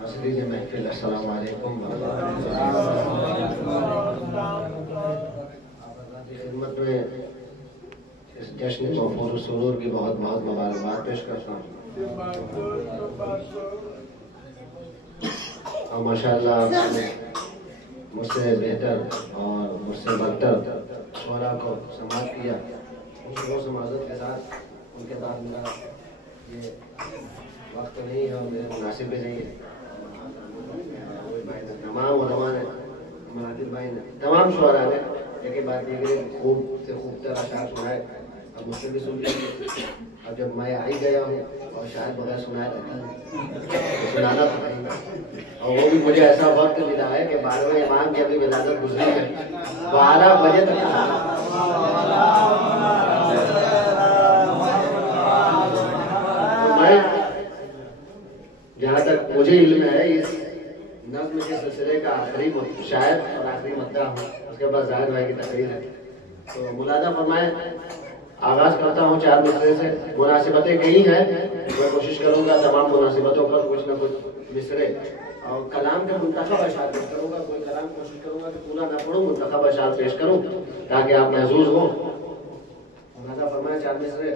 हाज़िरीन महफिल, अस्सलामु अलैकुम। खिदमत में इस जश्न तोहफुर सुरूर की बहुत बहुत मुबारकबाद पेश करता हूँ। और माशाअल्लाह मुझसे बेहतर और मुझसे बदतर शोरा को समाज किया। उन समाजत के साथ उनके बाद मेरा ये वक्त नहीं है और मेरे मुनासिब भी नहीं है। तमाम उलमा ने, मुनादिल भाई ने, तमाम शोरा ने एक बात ये कि खूब से खूब तरह शायर सुनाए। अब मुझसे भी सुन लीजिए। अब जब मैं आई गया हूँ और शायद बगैर सुनाया रहता है सुनाना तो पड़ेगा। और वो भी मुझे ऐसा वक्त मिला है कि 12वें इमाम की अभी विलादत गुजरी है, 12 बजे तक। जहाँ तक मुझे इल्म है इस नज़्म के सिलसिले का आखिरी शायर और आखिरी मद्दा हूँ। उसके बाद जाहिर भाई की तकरीर है, तो मुलादा फरमाए। आगाज करता हूँ 4 मिसरे से। मुनासिबतें कई हैं, मैं कोशिश करूँगा तमाम मुनासिबतों पर कुछ न कुछ मिसरे और कलाम के मुंतखब अशार पेश करूँगा। कोई कलाम कोशिश करूँगा कि पूरा ना पढ़ूँ, मुंतखब अशार पेश करूँ ताकि आप महसूस हो। मुलादा फरमाए 4 मिसरे।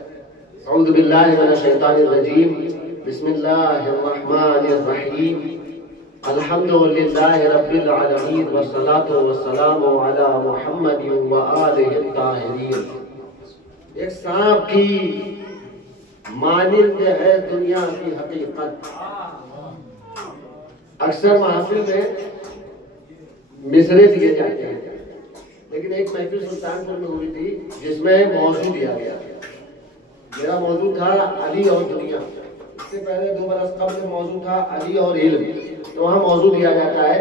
औज़ु बिल्लाहि मिनश शैतानिर रजीम, बिस्मिल्लाहिर रहमानिर रहीम, अल्हम्दुलिल्लाहि रब्बिल आलमीन, वस्सलातु वस्सलामु अला मुहम्मदिन व आलिहि ताहिरीन। एक सांप की मानिंद है दुनिया की हकीकत। अक्सर महफिल में मिसरे दिए जाते हैं, लेकिन एक महफिल सुल्तानपुर में हुई थी जिसमें मौजू दिया गया। मेरा मौजू था अली और दुनिया। इससे पहले 2 बरस कबल मौजू था अली और इल्म। तो वहाँ मौजू दिया जाता है,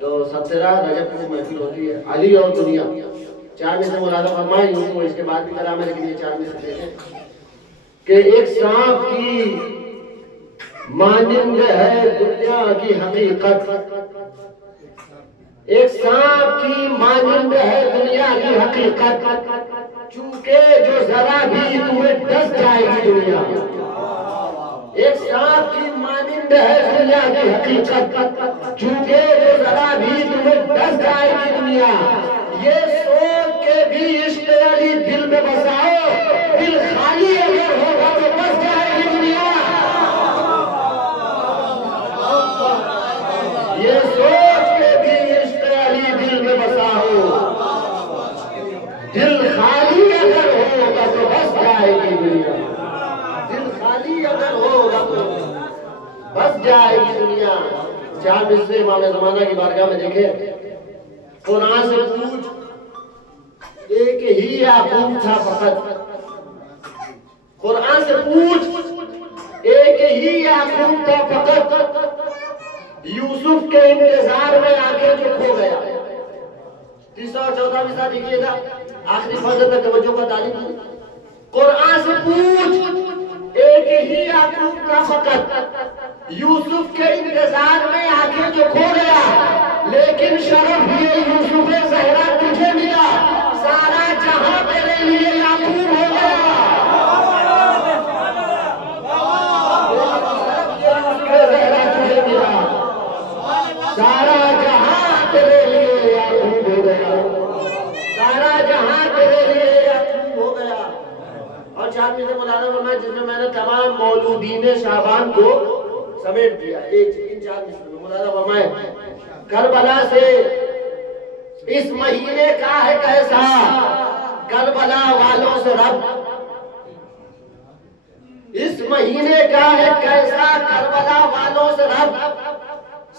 तो 17 रजब को महफिल होती है अली और दुनिया। 4 में से मुलादा फरमाए, यूं तो इसके बाद भी कलाम है, लेकिन ये 4 में से देखें कि एक सांप की मानिंद है दुनिया की हकीकत। एक सांप की मानिंद है दुनिया की हकीकत, चूंकि जो जरा भी तुम्हें डस जाएगी दुनिया। एक सांप की मानिंद है दुनिया की हकीकत, चूंकि जो जरा भी तुम्हें डस जाएगी दुनिया। ये सोच के भी इश्क अली दिल में बसाओ, दिल खाली अगर होगा तो बस जाएगी दुनिया। ये सोच के भी इश्क अली दिल में बसाओ, दिल खाली अगर होगा तो बस जाएगी दुनिया। दिल खाली अगर होगा तो बस जाएगी दुनिया। 4 मिसरे इमाम ज़माना की बारगाह में देखे। कुरान से पूछ, एक ही याकूब था फकत। कुरान से पूछ, एक ही याकूब था फकत, यूसुफ के इंतजार में आके जो खो गया। 3 और 14 मिसरा देखिएगा, आखिरी फर्ज में तवज्जो का तालीम। कुरान से पूछ, एक ही याकूब था फकत, यूसुफ के इंतजार में आके जो खो गया। लेकिन शरफ ये यूसुफ ज़हरा तुझे मिला, सारा जहां तेरे लिए याकूब हो गया। ज़हरा तुझे मिला, सारा जहां तेरे लिए याकूब हो गया। सारा जहां तेरे लिए याकूब हो गया। और 4 में से मुलादा फरमाया जिसमें मैंने तमाम मौलूदीन शाबान को समेट दिया। इन 4 में मुलादा फरमाया करबला से इस महीने का है कैसा, करबला वालों से रब। इस महीने का है कैसा, करबला वालों से रब।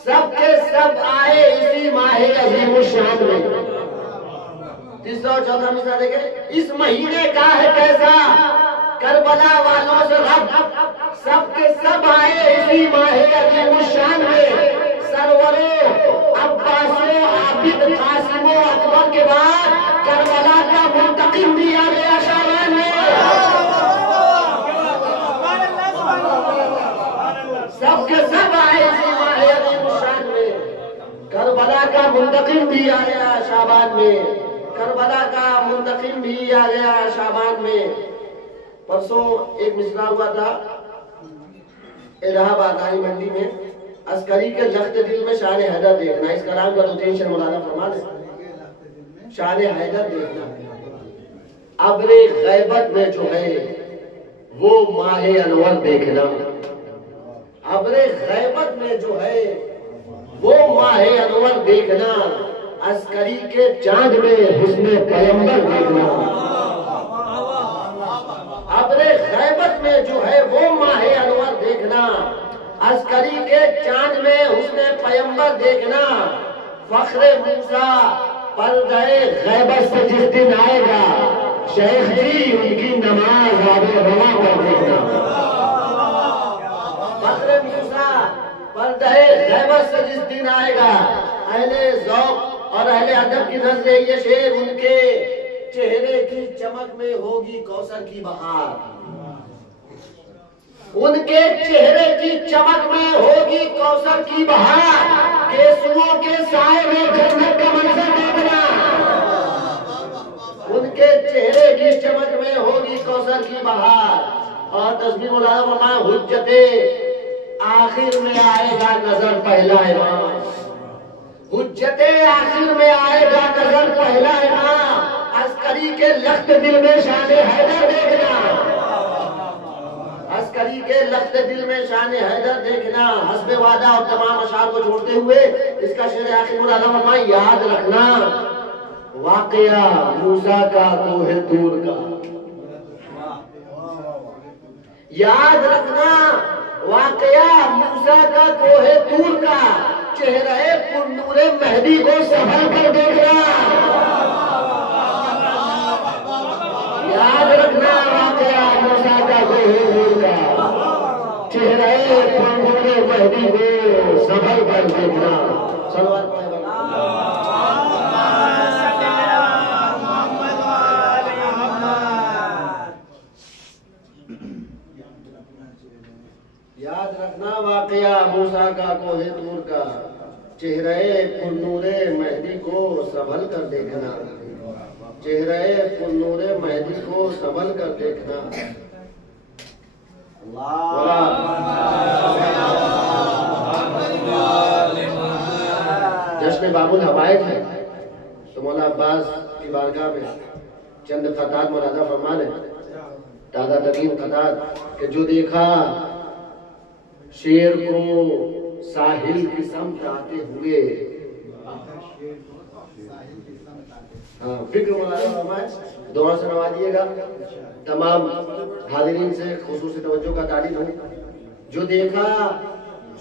सबके सब आए इसी माहे अज़ीमुश्शान में। 314 मिसरा देखे। इस महीने का है कैसा, करबला वालों से रब। सबके सब आए इसी माहे अज़ीमुश्शान में। सरवरो अब्बासो आबिद कासिमो अकबर के बाद करबला का मुंतकिम भी आ गया शाबान में। सबके सब आए इसी माहे अज़ीमुश्शान में। करबला का मुंतकिम भी आ गया शाबान में। करबला का मुंतकिम भी आ गया शाबान में। परसों एक मिसरा हुआ था इलाहाबाद आई मंडी में। अस्करी के लख्त दिल में शान हैदर देखना। इस कलाम का 2-3 शेर मौलाना फरमा दे। शान हैदर देखना, अब्रे गैबत में जो है वो माहे अनवर देखना। अब्रे गैबत में जो है वो माहे अनवर देखना। अस्करी के चांद में हुस्ने पैगंबर देखना। अब्रे गैबत में जो है वो माहे अनवर देखना। अस्करी के चांद में हुस्ने पैगंबर देखना। फख्रे मूसा पर्दे गैबत से जिस दिन आएगा, शेख जी उनकी नमाज आबे रवा कर देखना। फख्रे मूसा पर्दे गैबत से जिस दिन आएगा, अहले ज़ौक़ और अहले अदब की नज़र ये शेर उनके चेहरे की चमक में होगी कौसर की बहार। उनके चेहरे की चमक में होगी कौसर की बहार। केसुओं के साए में जन्नत का मंजर देखना। उनके चेहरे की चमक में होगी कौसर की बहार। और तस्बीह मौलाना फरमाया, हुज्जते आखिर में आएगा नजर पहला इमाम। हुज्जते आखिर में आएगा नजर पहला इमाम। अस्करी के लख्त दिल में शान हैदर देखना। अस्करी के लख्त दिल में शान हैदर देखना। हस्बे वादा और तमाम अशार को छोड़ते हुए इसका शेर आखिर मौलाना फरमाया, याद रखना वाकया मूसा का कोहे तूर का। याद रखना वाकया मूसा का कोहे तूर का। चेहरे पुरनूरे मेहदी को संभल कर देखना। याद रखना वाकया मूसा का कोहे तूर का। चेहरे पुरनूरे मेहदी को संभल कर देखना। सलवात याद रखना वाकया मूसा का कोहे तूर का। चेहरे पुरनूरे मेहदी को संभल कर देखना। चेहरे पुरनूरे मेहदी को संभल कर देखना। जश्न बाबुल हवाइज है तो मौला अब्बास की बारगाह में चंद खतात मौलाना फरमा ने दादा तकीम खतात के जो देखा शेर को साहिल की समत आते हुए। हाँ, फिक्र मौलाना दुआ से नवाजिएगा। तमाम हाज़िरीन से खुसूसी तवज्जो का तारीफ हो। जो देखा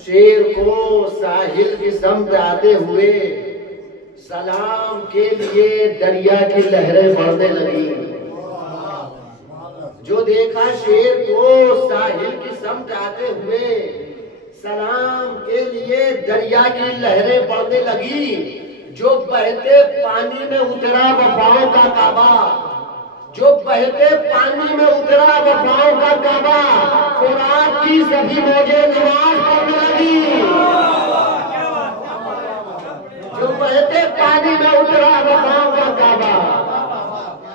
शेर को साहिल की समत आते हुए, सलाम के लिए दरिया की लहरें बढ़ने लगी। जो देखा शेर को साहिल की समत आते हुए, सलाम के लिए दरिया की लहरें बढ़ने लगी। जो बहते पानी में उतरा वफाओं का काबा। जो बहते पानी में उतरा वफाओं का काबा। फुरात की सभी मौजें नमाज पढ़ने लगी। जो बहते पानी में उतरा वफाओं का काबा।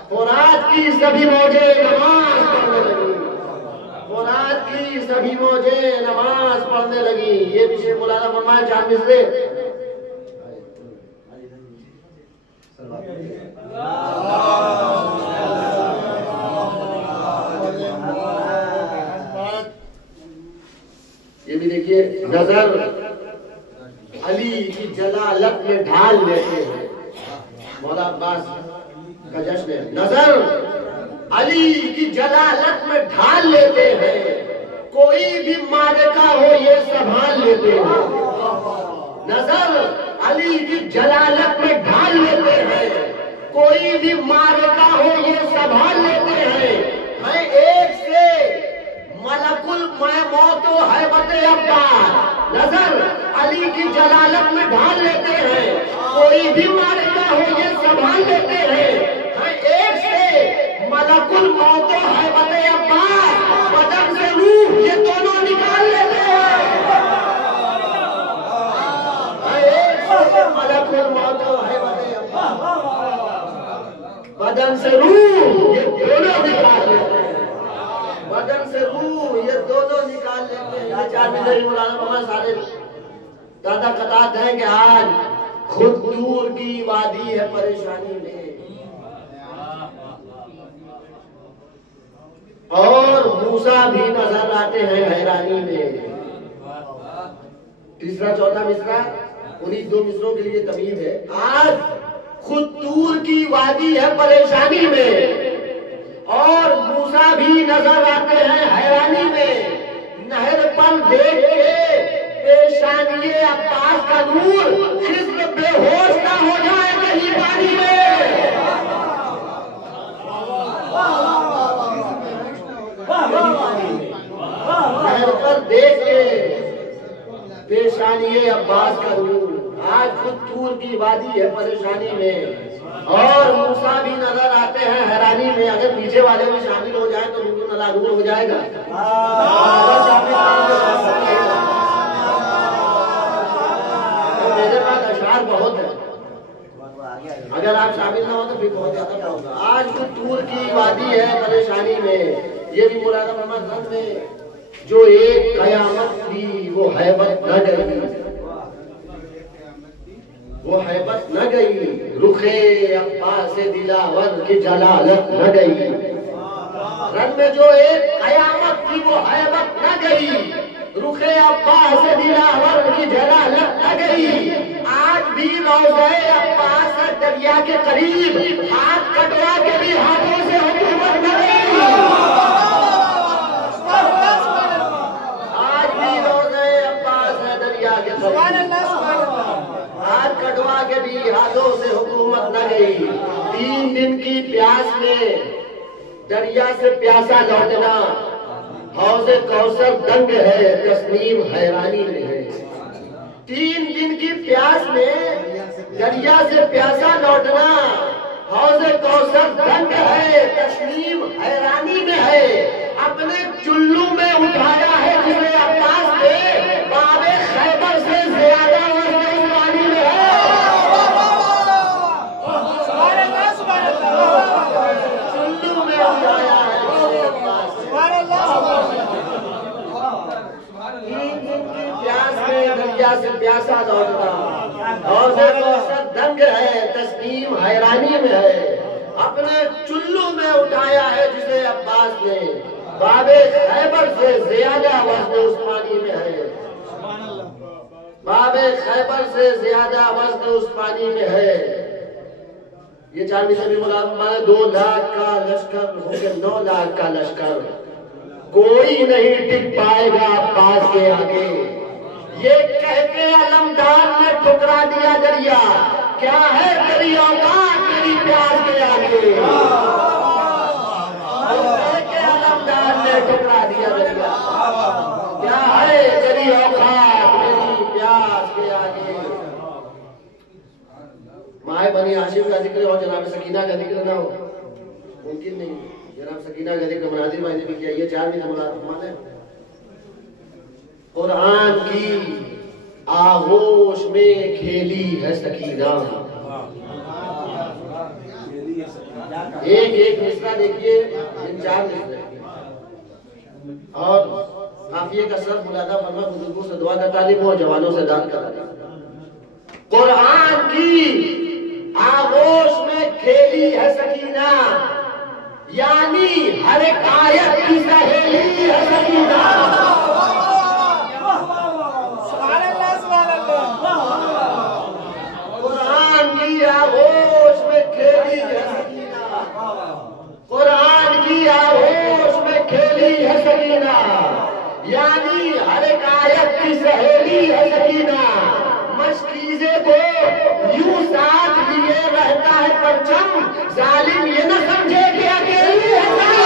फुरात की सभी मौजें नमाज पढ़ने लगी। फुरात की सभी मौजें नमाज पढ़ने लगी। ये भी शेख मौलाना फरमाया चांद मिसरे। ये भी देखिए, नजर अली की जलालत में ढाल लेते हैं। मौला अब्बास का जश्न है। नजर अली की जलालत में ढाल लेते हैं। कोई भी मालिका हो ये संभाल लेते हैं। नजर अली की जलालत में ढाल लेते हैं। कोई भी मालिका हो ये संभाल लेते हैं। मैं एक से मलकुल मौत हैबत अब्बास। नजर अली की जलालत में ढाल लेते हैं। कोई भी मालिका हो ये संभाल लेते हैं। मैं एक से मलकुल मौत हैबत अब्बास। बदन से रूह ये दोनों निकाल लेते हैं। मैं एक से मलकुल मौत हैबत अब्बास। बदन से रूह ये दोनों निकाल लेते हैं। बदन से रूह ये दोनों निकाल लेते हैं। ये चार भी नहीं मौलाना सारे दादा कताते हैं कि आज खुद दूर की वादी है परेशानी में, और मूसा भी नजर आते हैं हैरानी में। तीसरा चौथा मिसरा उन्हीं दो मिसरों के लिए तमीज है। आज खुद दूर की वादी है परेशानी में, और मूसा भी नजर आते हैं हैरानी में। नहर पर देख के पेशानी अब्बास का नूर, खिस्र बेहोश ना हो जाए कहीं पानी में। नहर पर देख के पेशानी अब्बास का नूर, आज खुद दूर की वादी है परेशानी में, और मूसा भी नजर आते हैं हैरानी में। अगर पीछे वाले भी शामिल हो जाए तो नूर नला नूर हो जाएगा। तो मेरे पास अशार बहुत है, अगर आप शामिल ना हो तो फिर बहुत ज्यादा होगा। आज खुद दूर की वादी है परेशानी में, ये भी मुराद मोहम्मद में जो एक कयामत थी वो हैबत न गई, वो हैबत न गई। रुखे अब्बास दिलावर की जलालत न गई। रन में जो एक कयामत थी वो हैबत न गई, रुखे अब्बास दिलावर की जलालत न गई। आज भी रोज़े अब्बास दरिया के करीब हाथ कटवा के भी हाथों से हुकूमत न गई। आज भी रोज़े अब्बास दरिया के करीब हाथ कटवा के भी हाथों से हुकूमत न गई। 3 दिन की प्यास में दरिया से प्यासा लौटना, हौज़े कौसर दंग है, तस्नीम हैरानी में है। 3 दिन की प्यास में दरिया से प्यासा लौटना, हौज़े कौसर दंग है, तस्नीम हैरानी में है। अपने चुल्लू में उठाया है जिसे अब्बास ने, बाबे खैबर से ज्यादा पानी में है। चुल्लू में उठाया है जिसे अब्बास प्यास में दरिया से प्यासा लौटना, और दंग है, तस्नीम हैरानी में है। अपने चुल्लू में उठाया है जिसे अब्बास ने, बाबे खैबर से ज्यादा वज़न उस पानी में है। बाबे खैबर से ज्यादा वज़न उस पानी में है। ये 4 मिसरे भी मुलाज़िम है। 2 लाख का लश्कर हो गया 9 लाख का लश्कर, कोई नहीं टिक पाएगा अब्बास के आगे। ये कह के अलमदार ने ठुकरा दिया दरिया, क्या है तेरी औकात तेरी प्यास के आगे। कह के अलमदार ने ठुकरा दिया दरिया, क्या है तेरी औकात तेरी प्यास के आगे। माए बनी हाशिम का जिक्र और जनाब सकीना का जिक्र ना हो, मुमकिन नहीं। जनाब सकीना का जिक्र मुनाजिर भाई ने भी किया। ये 4 मिसरे मुलाज़िम है। कुरान की आगोश में खेली है सकीना। एक मिसरा देखिए, इन 4 मिसरे और काफिये का सर्फ मुलादा फरमा, बुजुर्गों से दुआ का तालिब हो, जवानों से दान करा। कुरान की आगोश में खेली है सकीना, यानी हर एक आयत की सहेली है सकीना। कुरान की आगोश में खेली है सकीना, कुरान की आगोश में खेली है सकीना, यानी हर एक आयत की सहेली है सकीना। मशकीज़े को यूं साथ लिए रहता है परचम, जालिम ये न समझे कि अकेली है सकीना।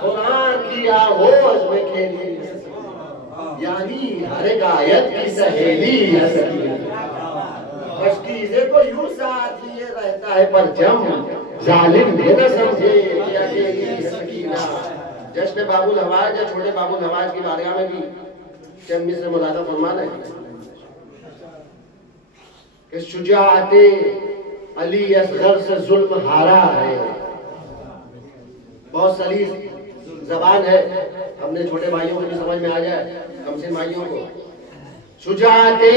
कुरान की आगोश में खेली यानी हर एक आयत की सहेली है सकीना। मशकीज़े को यूं साथ लिए रहता है परचम, जालिम ने न समझे कि अकेली है सकीना। जश्न बाबुल हवाज या छोटे बाबुल हवाज की बारगाह में भी चंद मिसरे मुलादा फरमान है कि शुजाअते अली असगर से जुल्म हारा है। बहुत सलीस जबान है, अपने छोटे भाइयों को भी समझ में आ जाए, कमसिन भाइयों को। शुजाअते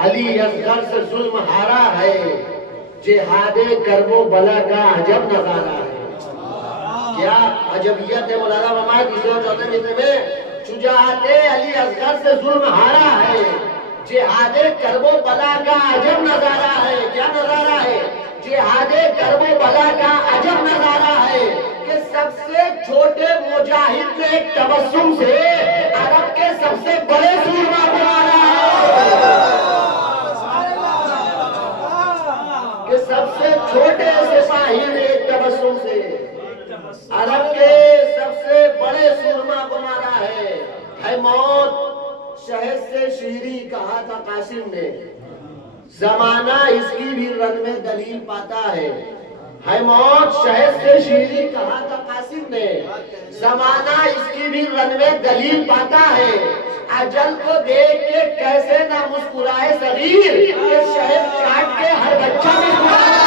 अली असगर से जुल्म हारा है, जिहादे करबो बला का अजब नजारा है। क्या अजबियत है मौलाना ममाद तीसरे और चौथे मिसरे में। शुजाअते अली असगर से जुल्म हारा है, जिहादे करबो बला का अजब नजारा है। क्या नजारा है? जिहादे करबो बला का अजब नजारा है कि सबसे छोटे मुजाहिद ने एक तबस्सुम से अरब के सबसे बड़े सूरमा को मारा है। कि सबसे छोटे सिपाही ने एक तबस्सुम से अरब के सबसे बड़े सूरमा को मारा है मौत शहद से शीरी कहा था कासिम ने। जमाना इसकी भी रन में दलील पाता है मौत शहद से शीरी कहा था कासिम ने। जमाना इसकी भी रन में दलील पाता है, अजल को देख के कैसे ना मुस्कुराए सगीर, कि शहद चाट के हर बच्चा मुस्कुराता है।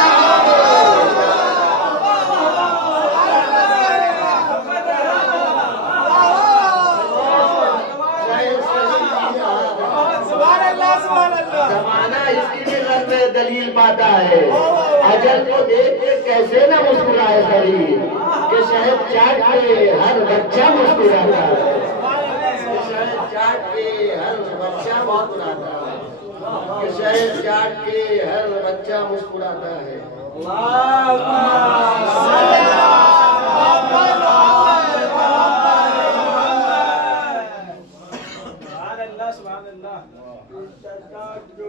जमाना इसकी भी रन में दलील पाता है, अजल को देख के कैसे ना मुस्कुराए शरीर, कि शहद चाट के हर बच्चा मुस्कुराता है। शहद चाट के हर बच्चा मुस्कुराता है, कि शहद चाट के हर बच्चा मुस्कुराता है।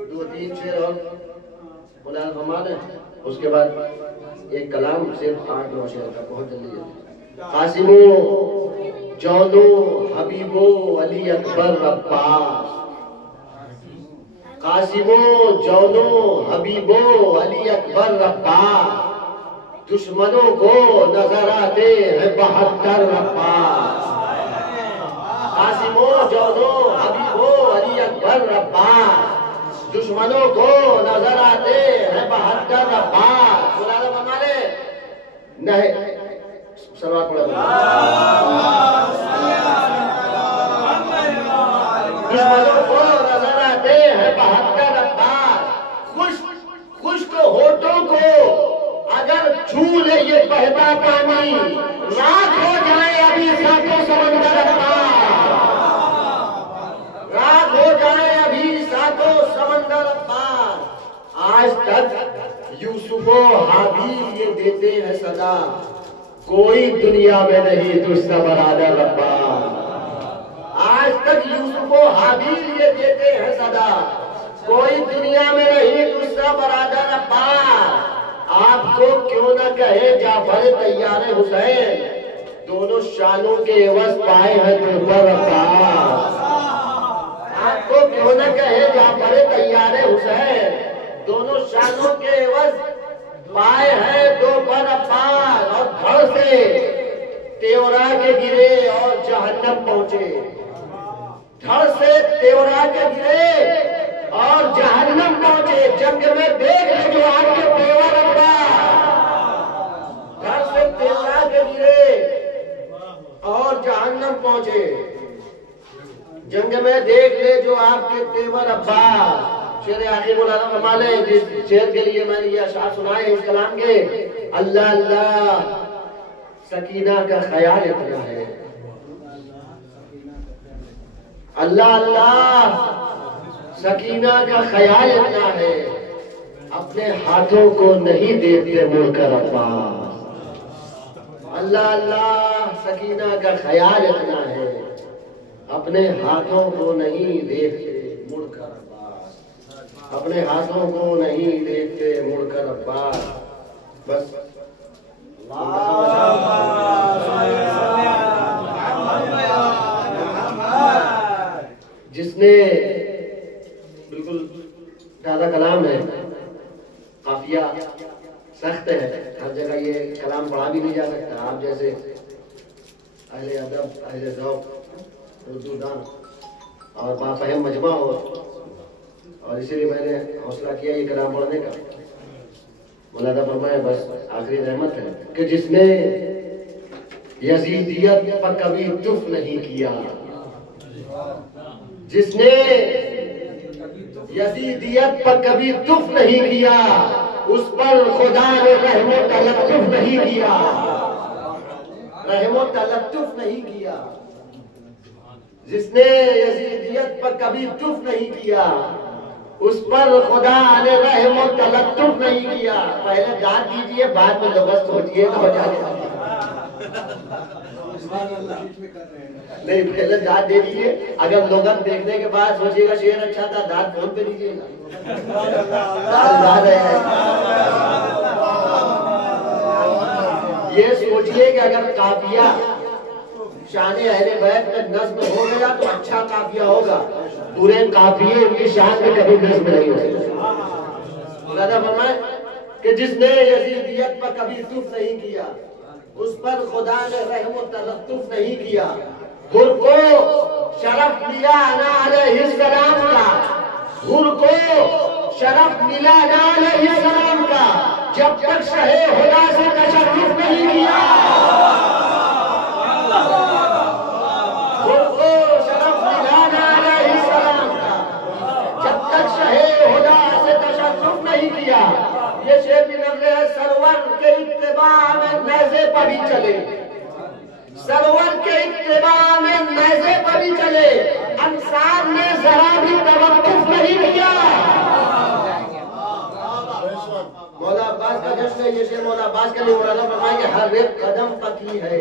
दो तीन शेर और मुलायम फरमान है, उसके बाद एक कलाम सिर्फ 8-9 शेर का, बहुत जल्दी। कासिमो जौनो हबीबो अली अकबर अब्बास। कासिमो जौनो हबीबो अली अकबर अब्बास, दुश्मनों को नजर आते हैं 72 अब्बास। कासिमो जौनो हबीबो अली अकबर अब्बास, दुश्मनों को नजर आते हैं 72 अब्बास। मुलादा फरमाने नहीं सलवात पढ़ो। दुश्मनों को नजर आते हैं 72 अब्बास, खुश्क होठों को अगर छू ले ये बहता पानी, राख हो जाए अभी सातों समंदर अब्बास, राख हो जाए अभी सातों समंदर अब्बास। आज तक यूसुफो हाबील ये देते हैं सदा, कोई दुनिया में नहीं तुझसा बरादर अब्बास। आज तक यूसुफो हाबील ये देते हैं सदा, कोई दुनिया में नहीं तुझसा बरादर अब्बास। आपको क्यों न कहे जाफर तैयार हुसैन, दोनों शानों के एवज पाए हैं तुझ पर अब्बास। आपको क्यों न कहे जाफर तैयार हुसैन, दोनों शानों के एवज पाए हैं दो पर अब्बास। और धड़ से तेवरा के गिरे और जहन्नम पहुंचे, धड़ से तेवरा के गिरे और जहन्नम पहुंचे। जंग में देख ले जो आपके तेवर अब्बास, धड़ से तेवरा के गिरे और जहन्नम पहुंचे। जंग में देख ले जो आपके तेवर अब्बास। शेर आखिर मौलाना फरमाने, जिस शेर के लिए मैंने ये अशआर सुनाए इस कलाम के, अल्लाह अल्लाह सकीना का ख्याल इतना है, अल्लाह अल्लाह सकीना का ख्याल इतना है, अपने हाथों को नहीं देखते मुड़कर अब्बास। अल्लाह अल्लाह सकीना का ख्याल इतना है, अपने हाथों को नहीं देखते मुड़कर अब्बास, अपने हाथों को नहीं देखते मुड़कर अब्बास। बस जिसने बिल्कुल ज्यादा कलाम है, काफिया सख्त है, हर जगह पढ़ा भी नहीं जा सकता। आप जैसे अहले अदब, अहले ज़ौक़, रुद्दुदान और बाफ़हम मजमा हो, और इसीलिए मैंने हौसला किया ये कलाम पढ़ने का। मौलाना फरमाए बस आखिरी रहमत है कि जिसने यजीदियत पर कभी तुफ नहीं किया, जिसने यजीदियत पर कभी तुफ नहीं किया, उस पर खुदा ने रहमत तलत्तुफ नहीं किया, रहमत तलत्तुफ नहीं किया। जिसने यजीदियत पर कभी तुफ नहीं किया, उस पर खुदा ने रहमत तलत्तुफ नहीं किया। पहले दाद दीजिए, बाद में लुग़त सोचिए तो हो जाएगा। नहीं, पहले दाद दे दीजिए, अगर लुग़त देखने के बाद सोचिएगा शेर अच्छा था, दाद फोन पे दीजिएगा। ये सोचिए कि अगर काफिया शान अहले बैत में नज़्म हो गया तो अच्छा काफिया होगा, पूरे काफिये उनकी शान में कभी नज़्म नहीं हो सकता। मौलाना फरमाए कि जिसने यजीदियत पर कभी तुफ नहीं किया, उस पर खुदा ने रहमत तलत्तुफ नहीं किया। हुर को शरफ मिला ना अलैहिस्सलाम का, हुर को शरफ मिला ना अलैहिस्सलाम का, जब तक शहे खुदा से तशर्रुफ नहीं किया। हुर को शरफ मिला ना अलैहिस्सलाम का, जब तक शहे खुदा से तशर्रुफ नहीं किया। ये शेर भी नज़र है, सरवर के इत्तिबा में नज़े पर ही चले, सरवर के इत्तिबा में नज़े पर ही चले, अंसार ने जरा भी तवक्कुफ नहीं किया। मौला अब्बास का जश्न है, ये शेर मौला अब्बास के लिए मौलाना फरमाएंगे हर एक कदम पकी है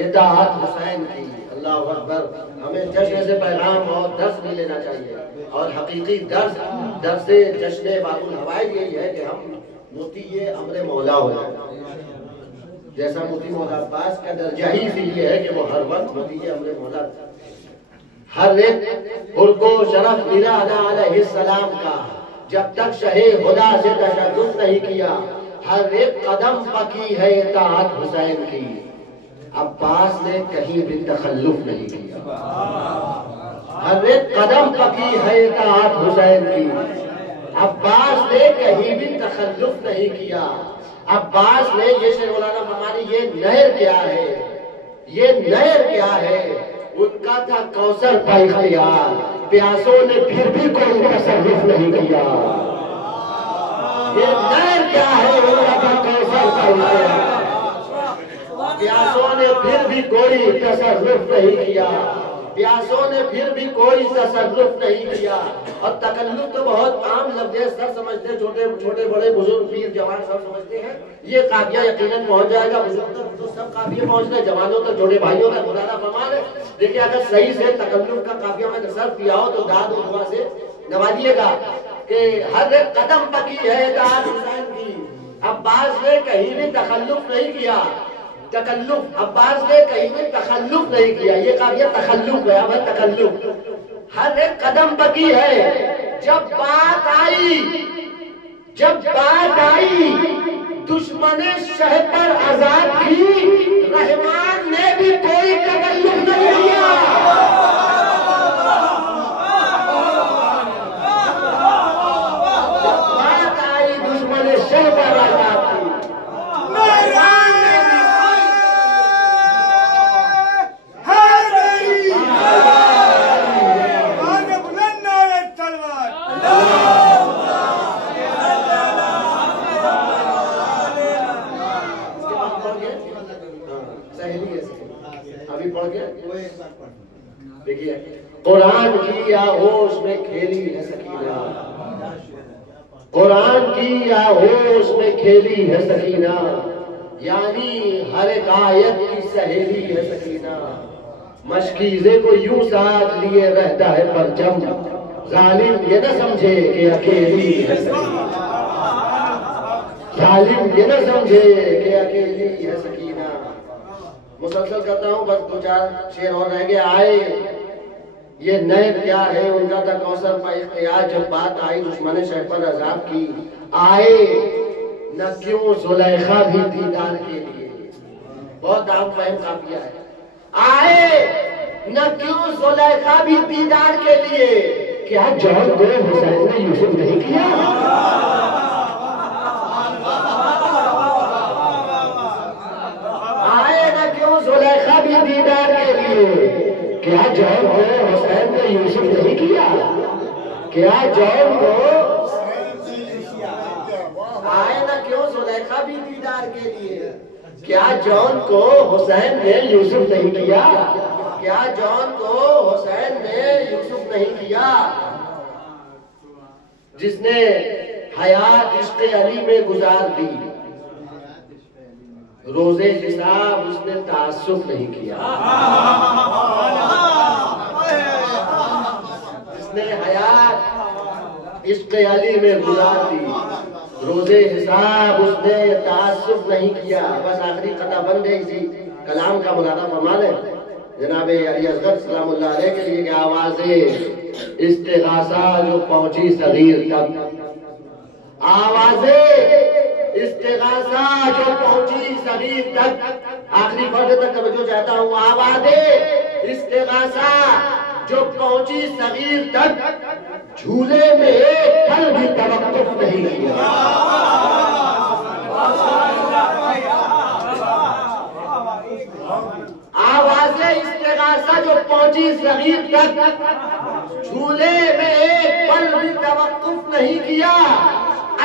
इताअत हुसैन की। अल्लाह अकबर। हमें जश्न से पैगाम और दर्स भी लेना चाहिए, और हकीकी दर्स जश्न बाबुल हवाई यही है कि हम मोती ये अमरे मौला हो जाए, जैसा मोती मौला अब्बास का दर्जा ही इसलिए है कि वो हर वक्त मोती ये अमरे मौला। हर एक हुर को शरफ मिला ना अलैहिस्सलाम का, जब तक शहे खुदा से तशद्दुद नहीं किया। हर एक कदम पकी है इताअत हुसैन की, अब्बास ने कहीं भी तखल्लुफ नहीं किया। हर एक कदम पकी है इताअत हुसैन की, अब्बास ने कहीं भी तखल्लुफ नहीं किया। अब्बास ने ये शेर मौलाना फरमानी, ये नहर क्या है, ये नहर क्या है, उनका था कौसर का इख्तियार, प्यासों ने फिर भी कोई तसर्रुफ नहीं किया। ये नहर क्या है, उनका था कौसर का इख्तियार, प्यासों ने फिर भी कोई तसर्रुफ नहीं किया, प्यासों ने फिर भी कोई तसर्रुफ नहीं किया। और तकल्लुफ तो बहुत आम लफ्ज़ है, सब समझते हैं, छोटे छोटे बड़े बुजुर्ग पीर जवान सब समझते हैं। ये काफिया यकीनन पहुंच जाएगा, बुजुर्ग तक तो सब काफिया पहुंच रहे, जवानों तक, छोटे भाइयों तक। मौलाना फरमान है, देखिए अगर सही से तकल्लुफ का काफिया में सर्फ किया हो तो दाद और दुआ से नवाजिएगा कि हर एक कदम पकी है इताअत हुसैन की, अब्बास ने कहीं भी तखल्लुफ नहीं किया। तकल्लुफ, अब्बास ने कहीं भी तखल्लुफ नहीं किया, ये काफिया तखल्लुफ है, अब तकल्लुफ। हर एक कदम पकी है, जब बात आई दुश्मने शह पर आजाद की, रहमान ने भी कोई तकल्लुफ नहीं किया। जब बात आई दुश्मने शह पर आजाद की, देखिए कुरान की आगोश में खेली है सकीना, कुरान की आगोश में खेली है सकीना, यानी हर एक आयत की सहेली है सकीना। मशकीज़े को यूं साथ लिए रहता है परचम, जालिम ये न समझे कि अकेली है सकीना, जालिम ये न समझे कि अकेली है सकीना। मुसलसल करता हूँ, बस दो चार शेर और रह गए। आए ये नहर क्या है, उनका था कौसर का इख्तियार, जब बात आई दुश्मन शह पर अजाब की। आए न क्यों जुलेखा भी दीदार के लिए, बहुत दाम फहम काफिया है। आए न क्यों जुलेखा भी दीदार के लिए, क्या जौन को हुसैन ने यूसुफ नहीं किया? आए न क्यों जुलेखा भी दीदार के लिए, क्या जौन को हुसैन ने यूसुफ नहीं किया? क्या जौन को आए न क्यों जुलेखा भी दीदार के लिए, क्या जौन को हुसैन ने यूसुफ नहीं किया? क्या जौन को हुसैन ने यूसुफ नहीं किया? जिसने हयात इश्क़ अली में गुजार दी, रोजे हिसाब उसने तासुफ नहीं किया। जिसने हयात इश्क़ अली में गुजार दी, रोजे हिसाब उसने तासुफ नहीं किया। बस आखिरी कथा बंद है इसी कलाम का मुलादा फरमा ले जनाब अली असगर सलामुल्लाह अलैह के लिए कि आवाज़े इस्तिगासा जो पहुंची सगीर तक, आवाज़े इस्तिगासा जो पहुंची सगीर तक, आखिरी वर्ड तक तवज्जो चाहता हूँ। आवाज़े इस्तिगासा जो पहुंची सगीर तक, झूले में एक पल भी तवक्कुफ नहीं किया। आवाज़े इस्तिगासा जो पहुंची सगीर तक, झूले में एक पल भी तवक्कुफ नहीं किया।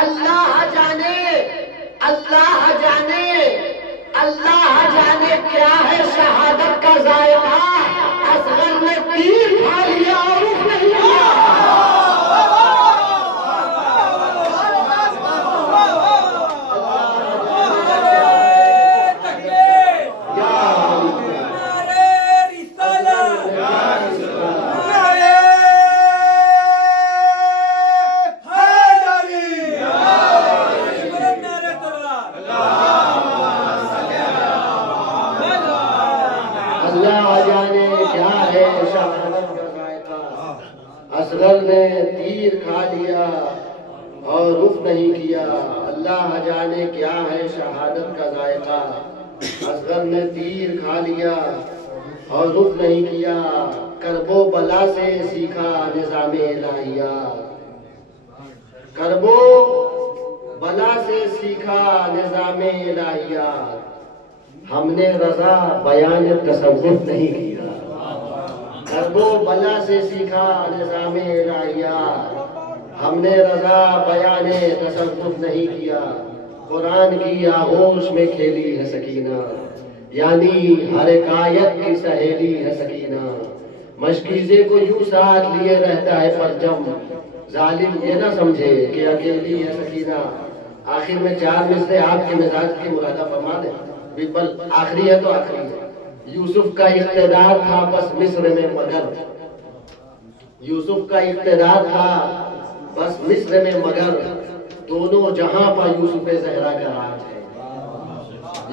अल्लाह जाने, अल्लाह जाने, अल्लाह जाने क्या है शहादत का जायका। असगर ने तीर खा लिया और रुक नहीं किया। असगर ने तीर खा लिया और रुख नहीं किया। अल्लाह जाने क्या है शहादत का जायका। असगर ने तीर खा लिया और रुख नहीं किया। करबो बला से सीखा निज़ामे इलाहिया, करबो बला से सीखा निज़ामे इलाहिया। हमने रजा बयान तसव्वुफ नहीं किया। करबो बला से सीखा निज़ामे इलाहिया, हमने रजा बयान तसव्वुफ नहीं किया। कुरान की आगोश में खेली है सकीना, यानी हर एक आयत की सहेली है सकीना। मशकीज़े को यूं साथ लिए रहता है परचम, जालिम ये ना समझे कि अकेली है सकीना। आखिर में चार मिसरे आपके मिजाज की मुरादा फरमा दे। बिल्कुल आखिरी है तो आखिरी है। यूसुफ का इख्तिदार था बस मिस्र में मगर, यूसुफ का इख्तिदार था बस मिस्र में मगर, दोनों जहां पर यूसुफ ज़हरा का राज है।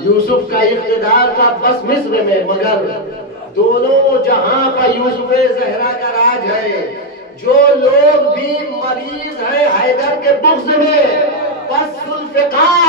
यूसुफ का इख्तिदार था बस मिस्र में मगर, दोनों जहां पर यूसुफ ज़हरा का राज है। जो लोग भी मरीज है हैदर के बुग़्ज़ में, बस जुल्फ़िकार